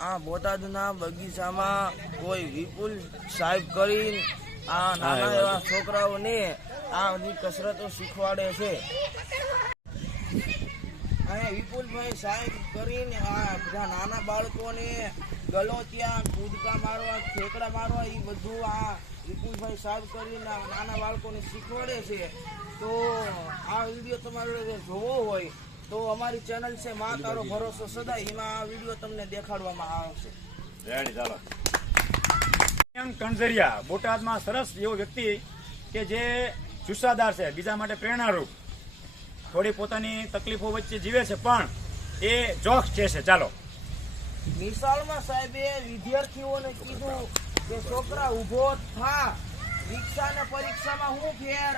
આ બોટાદના બગીચામાં કોઈ વિપુલ સાહેબ કરી આ નાના એવા છોકરાઓને આ બધી કસરતો શીખવાડે છે. અને વિપુલભાઈ સાહેબ કરીને આ બધા નાના બાળકોને ગલોચિયા કૂદકા મારવા ખેકડા મારવા એ બધું આ વિપુલભાઈ સાહેબ કરીને નાના બાળકોને શીખવાડે છે. તો આ વીડિયો તમારે જોવો હોય તો અમારી ચેનલ છે માં તારો ભરોસો સદાય. એમાં આ વીડિયો તમને દેખાડવામાં આવશે. કણઝરિયા બોટાદમાં સરસ એવો વ્યક્તિ કે જે જુસ્સાદાર છે બીજા માટે પ્રેરણારૂપ. થોડી પોતાની તકલીફો વચ્ચે જીવે છે પણ એ જોખ છે છે. ચાલો. મિસાલમાં સાહેબે વિદ્યાર્થીઓને કીધું કે છોકરા ઊભો થા રિક્ષા ને પરીક્ષામાં હું ફેર?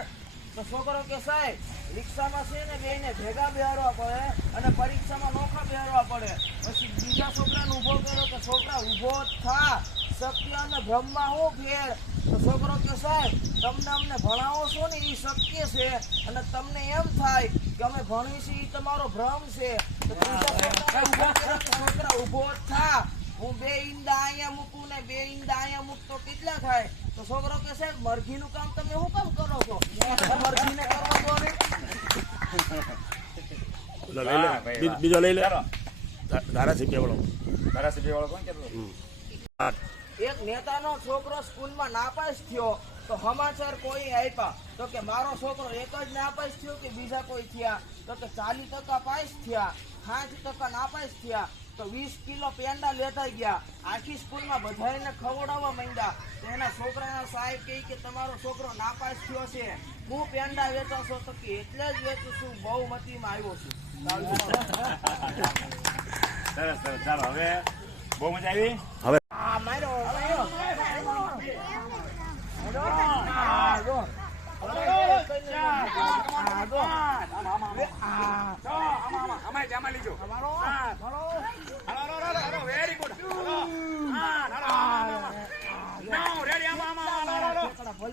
તો છોકરો કે સાહેબ રિક્ષામાં છે ને બેને ભેગા બેહારવા પડે અને પરીક્ષામાં નોખા બેહારવા પડે. પછી બીજા છોકરાને ઊભો કર્યો કે છોકરા ઊભો થા. સત્ય અને બ્રહ્મમાં હું ફેર તો છોકરો કે સાહેબ, તમને અમને ભણાવો છો ને એ સત્ય છે અને તમને એમ થાય કે અમે ભણી છીએ તમારો ભ્રમ છે. તો ઊભો જ છોકરા થા. હું બે ઈંડા અહીંયા મૂકું ને બે ઈંડા અહીંયા મૂકતો કેટલા થાય? તો છોકરો કે સાહેબ, મરઘીનું કામ તમે શું કામ કરો છો મરઘીને કરવા દો ને લો, લઈ લે. બીજો લઈ લે ધારાસભ્ય વાળો ધારાસભ્ય વાળો કોણ કેતો એક નેતાનો છોકરો સ્કૂલમાં નાપાસ થયો તો સમાચાર કોઈ આપ્યા તો કે મારો છોકરો એક જ નાપાસ થયો કે બીજા કોઈ થયા? તો કે ચાલીસ ટકા પાસ થયા સાઠ ટકા નાપાસ થયા. તો વીસ કિલો પેંડા લેતા ગયા. આખી સ્કૂલમાં બધાને ખવડાવવા માંડ્યા. તો એના છોકરાના સાહેબ કહે કે તમારો છોકરો નાપાસ થયો છે. હું પેંડા વેચો છો તો કે એટલે જ વેચું છું બહુ મતીમાં આવ્યો છું. સરસ સરસ. ચાલો હવે બહુ મજા આવી? હવે આ માર્યો માર્યો આ જો આ જો ઠેકડા ભલે પડે એટલે. આ માર્યો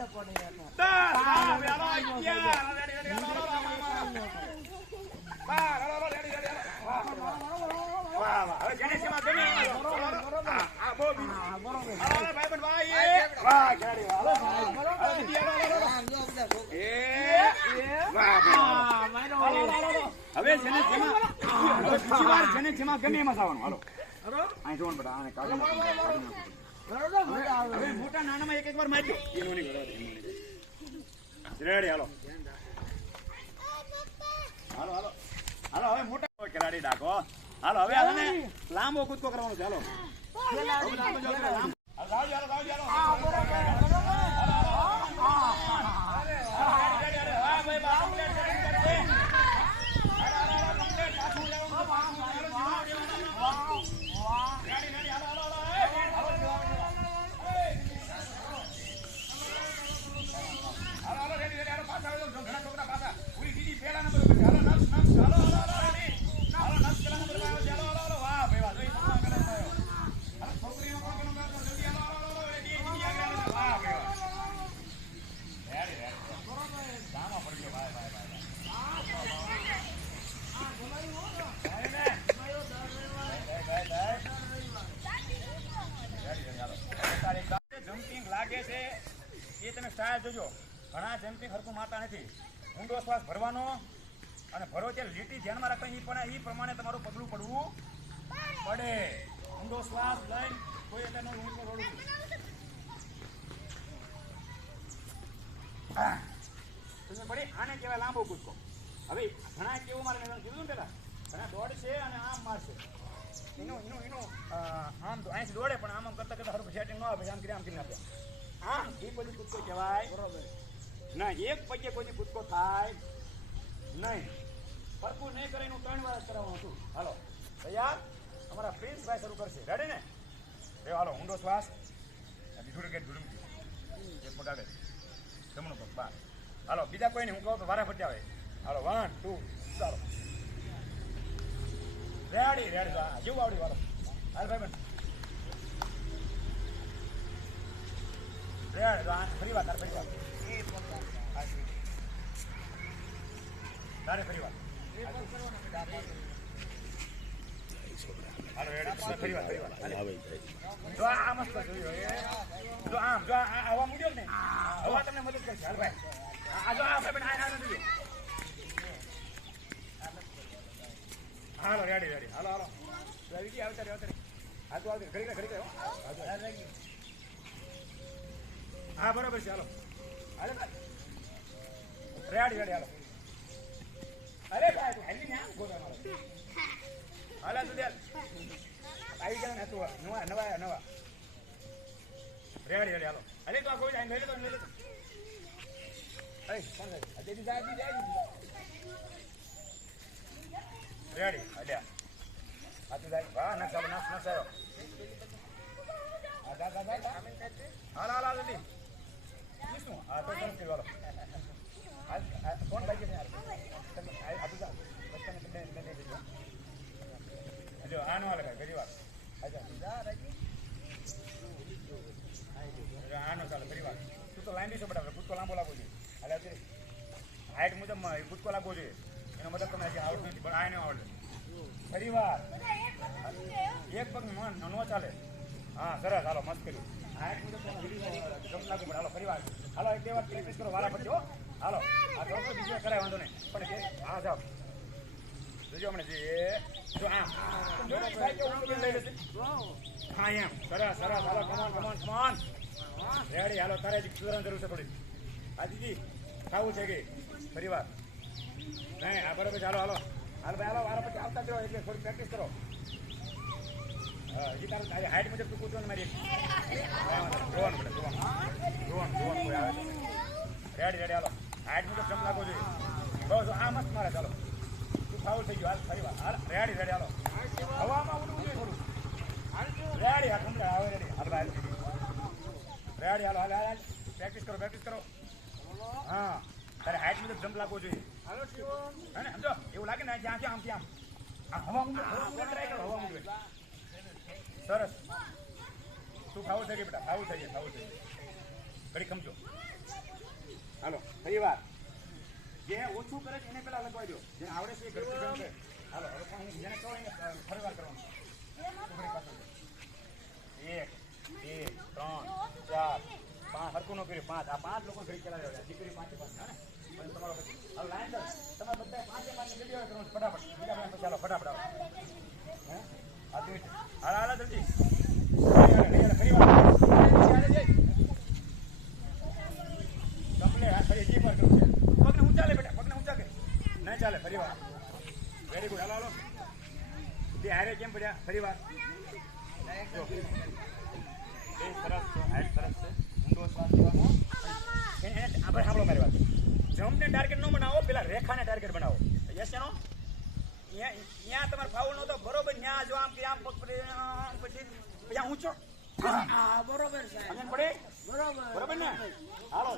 હવે જેને જેમાં હવે બીજી વાર જેને જેમાં ગમે એમાં જવાનું. હાલો. અહીં જોવાનું આને કાઢી હવે મોટા નાનામાં એક એક વાર મારી દો. એનું નહીં નહીં કરો. રેડી હાલો. હાલો હાલો. હાલો હવે મોટા ખેલાડી ડાકો હાલો હવે આને લાંબો કૂદકો કરવાનો છે. હાલો. લાંબો. હાલો, હાલો, જાઓ. હાલો, રેડી, રેડી, હા, ભાઈ, બા, complete, complete, complete. હાલો, હાલો, હાલો, complete. પાછું લેવાનું, પાછું લેવાનું, હાલો, લેવાનું. રેડી, રેડી, હાલો, હાલો, હાલો, એ, હાલો, હાલો, હાલો, રેડી, રેડી, હાલો, પાછા આવી જાઓ. ઘણા છોકરા પાછા. ઉઈ દીદી પહેલા નંબર ઉપર છે. હાલો, નસ, નસ, હાલો, હાલો, હાલો, રેડી. હાલો, નસ પહેલા નંબર પર આવ્યો છે. હાલો, હાલો, હાલો. વાહ, ભાઈ, વાહ. જોઈ, છોકરા પહેલા નંબર આવ્યો. હાલો, છોકરીનો કોણ કોણ નંબર આવ્યો? જલ્દી, હાલો, હાલો, હાલો, રેડી, દીદી આગળ આવ્યો છે. વાહ, ભાઈ, વાહ. Ready, ready. જામા પડી ગયો, ભાઈ, ભાઈ, ભાઈ, ભાઈ. ભાઈ, ને. ભાઈ, ભાઈ, ભાઈ. રેડી, રેડી, હાલો. તારી ગાડી જમ્પિંગ લાગે છે સ્ટાઇલ જોજો, ઘણા જેમથી હરખું મારતા નથી. ઊંડો શ્વાસ ભરવાનો અને ભરો ત્યારે લીટી ધ્યાનમાં રાખવાની પણ એ પ્રમાણે તમારું પગલું પડવું પડે. ઊંડો શ્વાસ લઈ કોઈ એટલે રોડું તમે પડી આને કહેવાય લાંબો કૂદકો. હવે ઘણા કેવું મારે મેં કીધું ને પેલા ઘણા દોડશે અને આમ મારશે. એનું એનું એનું આમ તો અહીંથી દોડે, પણ આમ આમ કરતા કરતા હરખું સેટિંગ ન આવે આમ કરી આમ કરી નાખે. આમ એ પછી કૂદકો કહેવાય. બરોબર ના, એક પગે કોઈ કૂદકો થાય નહીં. ફરકું નહીં કરે હું ત્રણ વાર કરાવવાનું છું હાલો, તૈયાર? અમારા પ્રિન્સભાઈ શરૂ કરશે. રેડી ને? હાલો, ઊંડો શ્વાસ. બીજું કે ધૂળું એક પગ આગળ. જમણો પગ બાર હાલો, બીજા કોઈ નહીં. હું કહું તો વારા ફટી આવે. હાલો વન ટુ ચાલો. રેડી રેડી જેવું આવડી વાળો હાલ, ભાઈ, બન. આ આ હવા મૂક્યો ને હવા તમને મદદ કરશે હાલ. ભાઈ આ જો આ આપણે આ આ જોયું હાલો રેડી રેડી હાલો હાલો આવતા આવતા હાલ તો આવતી ઘડી ઘડી હો. હા, બરાબર છે, હાલો. ભાઈ. રેડી રેડી, હાલો. અરે ભાઈ હેલી ના ગોતા મારો. હાલા તું દેલ. આવી ગયા ને તું નવા નવા નવા. રેડી રેડી, હાલો. અરે તો કોઈ મેલે તો મેલે તો. અરે કોણ દેદી જાય દી જાય. દી. રેડી અલ્યા આ તું જાય. વાહ ના ચાલો નાસ નાસ આવ્યો આ જા આનો હાલે કાંઈ ઘણી વાર આજા આનો ચાલે વાર તું તો લાંબી છો બરાબર કૂદકો લાંબો લાગવો જોઈએ એટલે અત્યારે હાઈટ મુજબ કૂદકો લાગવો જોઈએ એનો મતલબ તમને હજી આવડતું નથી પણ આ એને આવડે ફરી એક પગ ન ચાલે હા સરસ હાલો મસ્ત કર્યું પડે હાલો એક બે વાર પ્રેક્ટિસ કરો વારા પછી હાલો આ તો બીજો કરાય વાંધો નહીં પણ હા જાઓ જોજો હમણાં જે જો આમ હા એમ સરસ સરસ હાલો કમાન કમાન કમોન રેડી હાલો તારે હજી જરૂર છે થોડી હા દીદી ખાવું છે કે ફરી નહીં હા બરોબર ચાલો હાલો હાલો ભાઈ હાલો વારા પછી આવતા જ રહો એટલે થોડી પ્રેક્ટિસ કરો હાઈટ મુજબ તું કૂદવાનું મારી જોવાનું પડે જોવાનું આવે રેડી રેડી હાલો હાઈટ મુજબ જમ લાગવો જોઈએ બસ આ મસ્ત મારે ચાલો તું ફાઉલ થઈ ગયો હાલ ફરી વાર હાલ રેડી રેડી હાલો હવામાં ઉડવું જોઈએ રેડી હાલ કમ્પ્લીટ આવે રેડી હાલ હાલ રેડી હાલો હાલ પ્રેક્ટિસ કરો પ્રેક્ટિસ કરો હા તારે હાઈટ મુજબ જમ્પ લાગવો જોઈએ સમજો? એવું લાગે ને જ્યાં આમ આમ આમ હવા ઊંડે હવા ઊંડે ટ્રાય કરો હવા ઊંડે. સરસ. તું ખાવું થઈ ગઈ બેટા? ખાવું થઈ ગયું ખાવું થઈ ગયું ઘડી ખમજો હાલો ફરી વાર. જે ઓછું કરે છે એને પેલા લગવાઈ દો જે આવડે છે એ ઘરથી જમ છે હાલો, હવે પણ હું જેને કહું એને ફરી વાર કરવાનું ઉભરી પાછળ છે. એક, બે, ત્રણ, ચાર, પાંચ. હરકું નો કર્યું, પાંચ. આ પાંચ લોકો ઘડી ચલાવી રહ્યા દીકરી પાંચે પાંચ હા ને? પણ તમારો પછી હવે લાઈન ચાલો. તમારે બધા પાંચે પાંચ વીડિયો કરવાનું છે, ફટાફટ. બીજા બધા પછી ચાલો, ફટાફટ આવો. હે? ચાલે ફરી વાર વેરી ગુડ હાલો. હાલો તે હારે કેમ પડ્યા ફરી વાર સરસ છે હાઈટ સરસ છે ઊંડો શ્વાસ લેવાનો આપણે સાંભળો મારી વાત જમ્પને ટાર્ગેટ ન બનાવો પેલા રેખાને ટાર્ગેટ બનાવો યસ એનો ત્યાં તમારે ફાઉલ બરોબર ત્યાં જો આમ કે આમ પગ પડે આમ પછી પછી ઊંચો હા બરોબર સાહેબ પડે? બરોબર. બરોબર ને? હાલો.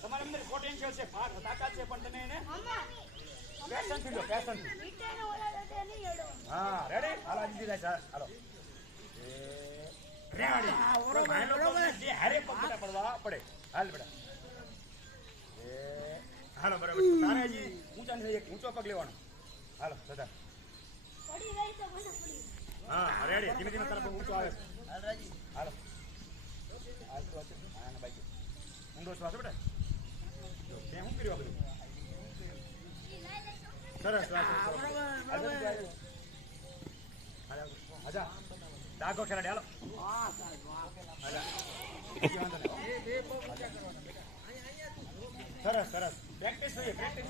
તમારી અંદર પોટેન્શિયલ છે ફાર તાકાત છે પણ તમે એને પેશનથી લો પેશન હા રેડી હાલો આજે દીધા છે. હાલો. એ, રેડી બરોબર, બરોબર. જે હારે પડવા પડે. હાલ બેટા. એ હાલો બરાબર. તારે હજી ઊંચા એક ઊંચો પગ લેવાનો. હાલો સદા હા રેડી ધીમે ધીમે તરફ ઊંચો આવે છે. હાલો હાલ તો છે આના બાકી ઊંડો શ્વાસ બેટા તે શું કર્યું આ સરસ. બરોબર, હાલ. હાલ. આજા ડાઘો ખેલાડી હાલો હા વાહ. સરસ સરસ પ્રેક્ટિસ જોઈએ પ્રેક્ટિસ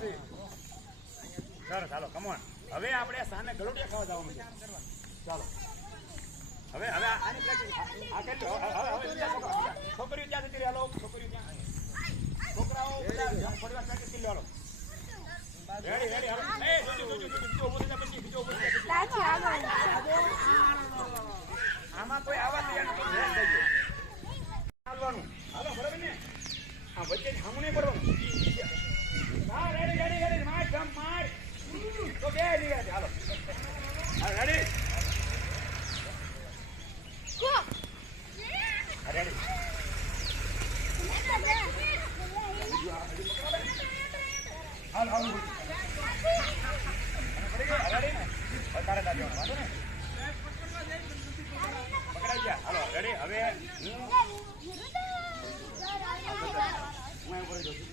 સરસ હાલો કમોન હવે આપણે સામે ગલોડિયા ખાવા જવાનું છે. ચાલો. હવે હવે આની આ- કરી લો. હવે હવે છોકરીઓ. ત્યાં જતી રહેલો હાલો છોકરીઓ ત્યાં છોકરાઓ બધા જમ ફરવા પ્રેક્ટિસ કરી લો રેડી રેડી હાલો. એ જોજો જોજો જોજો. બીજો ઊભો થઈ પછી બીજો ઊભો થઈ પછી. આમાં કોઈ આવા તૈયાર નથી હાલવાનું હાલો બરાબર ને? આ વચ્ચે હામું નહીં પડવાનું. હા રેડી રેડી રેડી માર જમ માર. તો બે લીધા છે હાલો રેડી હાલ હાલ તારે દાદી વાંધો ને પકડાઈ ગયા હાલો રેડી હવે હું હું ઉપર જઉં છું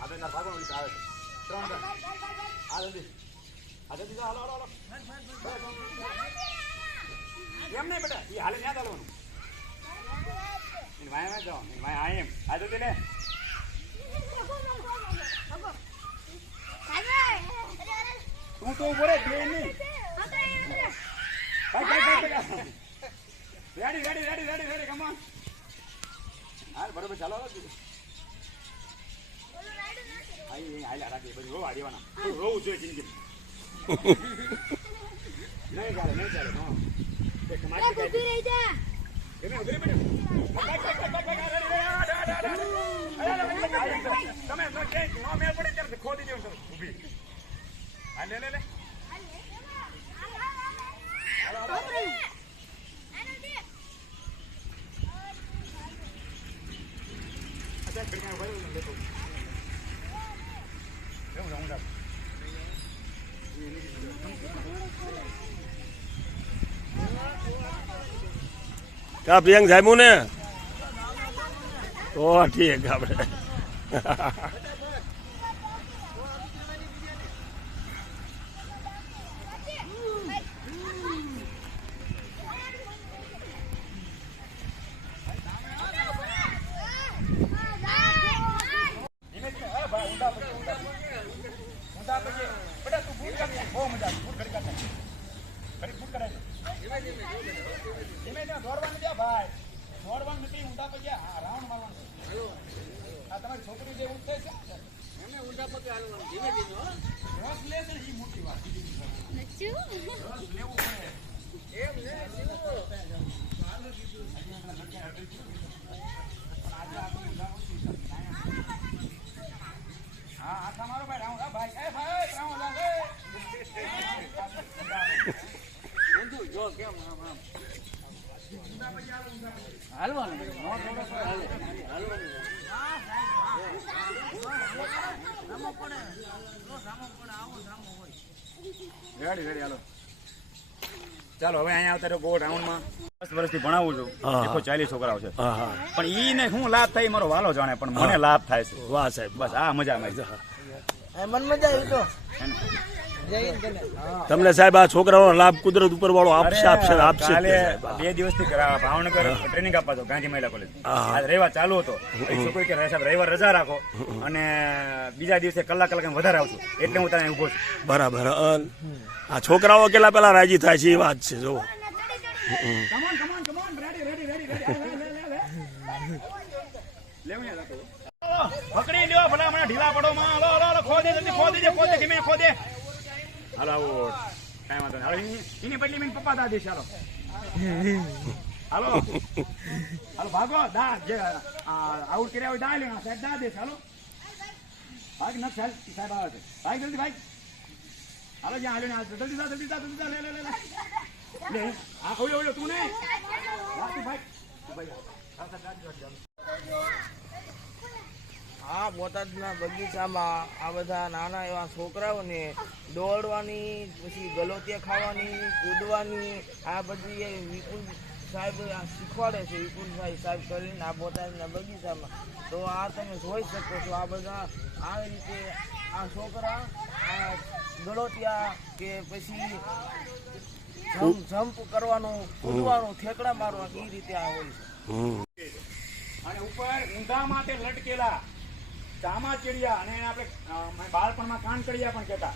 આગળના ભાગમાં આવે ત્રણ જલ્દી જાઓ, હાલો હાલો હાલો એમ નહીં બેટા એ હાલે ત્યાં ચાલવાનું વાય વાય જાઓ વાય આ એમ આ જલ્દી લે તું તો ઊભો રે બે નહીં ready ready ready ready ready come on હાલ બરોબર ચાલો તમે ખોદી દેવું લે લે લે અચ્છા ઘડીમાં ઊભા રહો, લેતો આવું. એવું છે, હું જાઉં. કા પ્રિયંક સાહેબુ ને? તો ઠીક આપણે. બહુ મજા ફૂટ કરી કાઢે ફરી ફૂટ ધીમે દોડવાનું છે, ભાઈ. દોડવાનું નથી, ઊંધા પછી. હા, રાઉન્ડ મારવાનું. આ તમારી છોકરી જે ઊંઘ થાય છે? રસ લે છે ને, ઈ મોટી વાત. રસ લેવું પડે. હા, આખા મારો ભાઈ, રાઉન્ડ. હા, ભાઈ. એ ભાઈ, રાઉન્ડ લાગ, એ. રેડી રેડી હાલો. ચાલો હવે અહીંયા આવતા ગોળ રાઉન્ડમાં દસ વર્ષથી ભણાવું છું. એકસો ચાલીસ છોકરાઓ છે. હા હા. પણ ઈને શું લાભ થાય મારો વાલો જાણે પણ મને લાભ થાય છે. વાહ સાહેબ બસ આ મજા મજા એ મન મજા આવી તો. તને. તમને સાહેબ આ છોકરાઓનો લાભ કુદરત ઉપર વાળો આપશે આપશે આપશે. બે દિવસથી કરા- ભાવનગર ટ્રેનિંગ આપવા તો ગાંધી મહિલા કોલેજ હા. આજ રવિવાર ચાલુ હતો. છોકરી કે સાહેબ રવિવાર રજા રાખો. અને બીજા દિવસે કલાક કલાક વધારે આવશું. એટલે હું ત્યાં ઊભો છું. બરાબર. આ છોકરાઓ કેટલા પેલા રાજી થાય છે એ વાત છે જો પકડી લ્યો ભલા મને ઢીલા પડો માં ખોદે જલ્દી ખોદે જે ખોદે ધીમે ખોદે. હાલો આવો. કાંઈ વાંધો નહીં. હાલો એની- બદલી મેં પપ્પા દા દઈશ હાલો. હાલો હાલો ભાગો. દા જે આઉટ કર્યા હોય દા લે સાહેબ દા દઈશ હાલો ભાગ ન સાહેબ સાહેબ આવે છે. ભાઈ જલ્દી ભાઈ હાલો જ્યાં હાલ્યો ને જલ્દી દા જલ્દી દા જલ્દી દા લે લે લે આ ઓયો ઓયો તું નહીં. ભાઈ. ભાઈ આ. આ સાહેબ દાદી વાળી હાલો. આ બોટાદના બગીચામાં આ બધા નાના એવા છોકરાઓને દોડવાની પછી ગલોતિયા ખાવાની કૂદવાની આ બધી એ વિપુલ સાહેબ આ શીખવાડે છે વિપુલભાઈ સાહેબ કરીને આ બોટાદના બગીચામાં. તો આ તમે જોઈ શકો છો આ બધા આવી રીતે આ છોકરા આ ગલોતિયા કે પછી જમ્પ જમ્પ કરવાનું કૂદવાનું ઠેકડા મારવાનું એ રીતે આ હોય છે. અને ઉપર ઊંધા માટે લટકેલા. ચામાચીડિયા અને એને આપણે બાળપણમાં કાનકડિયા પણ કહેતા.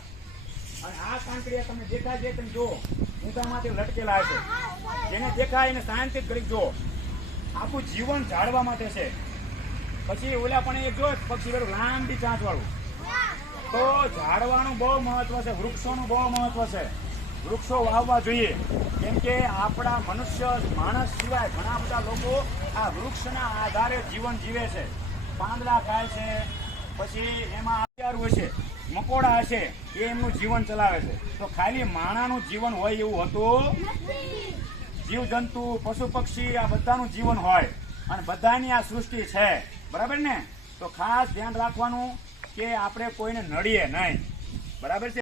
અને આ કાનકડિયા તમે દેખાય છે, તમે જો ઊંધામાંથી લટકેલા છે જેને દેખાય એને શાંતિ કરી જો આખું જીવન જાળવા માટે છે. પછી ઓલા પણ એક જો પક્ષી પેલું લાંબી ચાંચ વાળું તો ઝાડવાનું બહુ મહત્વ છે, વૃક્ષોનું બહુ મહત્વ છે. વૃક્ષો વાવવા જોઈએ. કેમ કે આપણા મનુષ્ય માણસ સિવાય ઘણા બધા લોકો આ વૃક્ષના આધારે જીવન જીવે છે. પાંદડા ખાય છે, પછી એમાં હથિયાર હોય છે, મકોડા હશે, એ એમનું જીવન ચલાવે છે. તો ખાલી માણાનું જીવન હોય એવું હતું? જીવજંતુ, પશુ પક્ષી, આ બધાનું જીવન હોય. અને બધાની આ સૃષ્ટિ છે. બરાબર ને? તો ખાસ ધ્યાન રાખવાનું કે આપણે કોઈને નડીએ નહીં. બરાબર છે?